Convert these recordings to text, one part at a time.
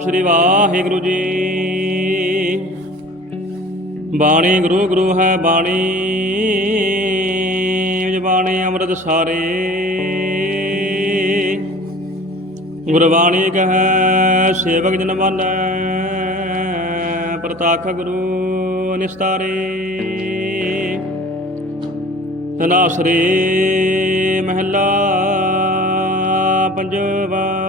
ਸ਼੍ਰੀ ਵਾਹਿਗੁਰੂ ਜੀ। ਬਾਣੀ ਗੁਰੂ ਗੁਰੂ ਹੈ ਬਾਣੀ। ਬਾਣੀ ਅੰਮ੍ਰਿਤ ਸਾਰੇ। ਗੁਰਬਾਣੀ ਕਹੈ, ਸੇਵਕ ਜਨ ਮੰਨੈ, ਪ੍ਰਤਾਖ ਗੁਰੂ ਨਿਸਤਾਰੇ। ਤਨਾਸਰੇ ਮਹਿਲਾ ਪੰਜਵਾ।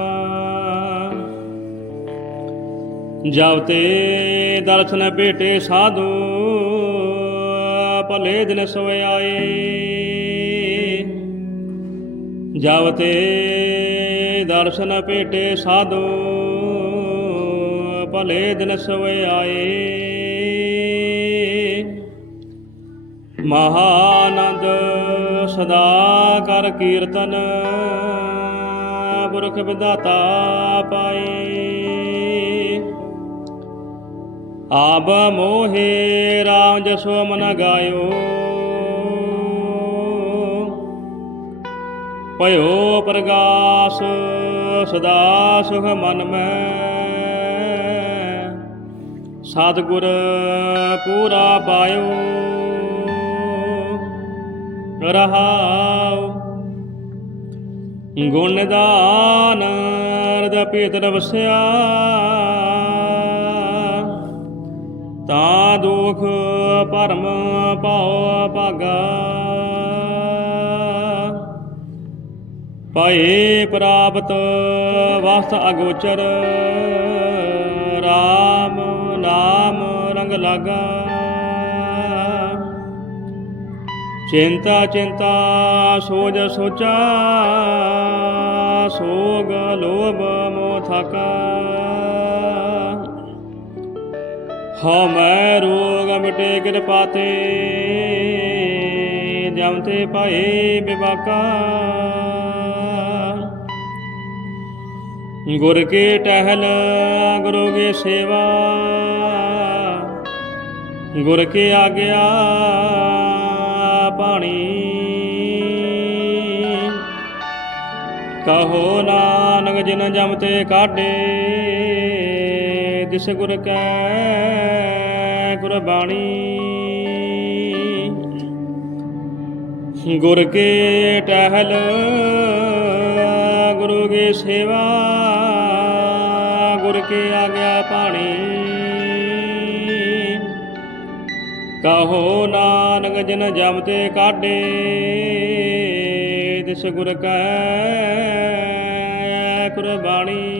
ਜਬ ਤੇ ਦਰਸ਼ਨ ਭੇਟੇ ਸਾਧੂ, ਭਲੇ ਦਿਨ ਸੋਇ ਆਏ। ਜਬ ਤੇ ਦਰਸ਼ਨ ਭੇਟੇ ਸਾਧੂ, ਭਲੇ ਦਿਨ ਸੋਇ ਆਏ। ਮਹਾਨੰਦ ਸਦਾ ਕਰ ਕੀਰਤਨ, ਪੁਰਖ ਵਿਦਾਤਾ ਪਾਏ। ਆਬ ਮੋਹੇ ਰਾਮ ਜਸੋ ਮਨ ਗਾਇਓ। ਭਇਓ ਪ੍ਰਗਾਸ, ਸਦਾ ਸੁਖ ਮਨ ਮੈਂ। ਸਤਿਗੁਰ ਪੂਰਾ ਪਾਇਓ। ਰਹਾਉ। ਗੁਣ ਨਿਦਾਨ ਰਦ ਭੀਤਰ ਵਸਿਆ ਤਾਂ ਦੁਖ ਭਰਮ ਭਾਉ ਭਾਗਾ। ਪਾਏ ਪ੍ਰਾਪਤ ਵਸਤ ਅਗੋਚਰ RAM ਨਾਮ ਰੰਗ ਲਾਗਾ। ਚਿੰਤਾ ਚਿੰਤਾ ਸੋਜ ਸੋਚਾ, ਸੋਗ ਲੋਭ ਮੋਹ ਥਕਾ। ਹਉ ਮੈਂ ਰੋਗ ਮਿਟੇ ਕਿਰਪਾ ਤੇ ਜਮ ਤੇ ਪਾਏ ਬਿਵਾਕਾ। ਗੁਰ ਕੇ ਟਹਿਲ, ਗੁਰੂ ਕੇ ਸੇਵਾ, ਗੁਰ ਕੇ ਆਗਿਆ ਪਾਣੀ। ਕਹੋ ਨਾਨਕ ਜਿਨ ਜਮ ਤੇ ਕਾਢੇ ਦਿਸ ਗੁਰ ਕੈ ਗੁਰਬਾਣੀ। ਗੁਰ ਕੇ ਟਹਿਲ, ਗੁਰੂ ਕੀ ਸੇਵਾ, ਗੁਰ ਕੇ ਆਗਿਆ ਪਾਣੀ। ਕਹੋ ਨਾਨਕ ਜਨ ਜਮ ਤੇ ਕਾਢੇ ਦਿਸ ਗੁਰ ਕੈ ਕੁਰਬਾਣੀ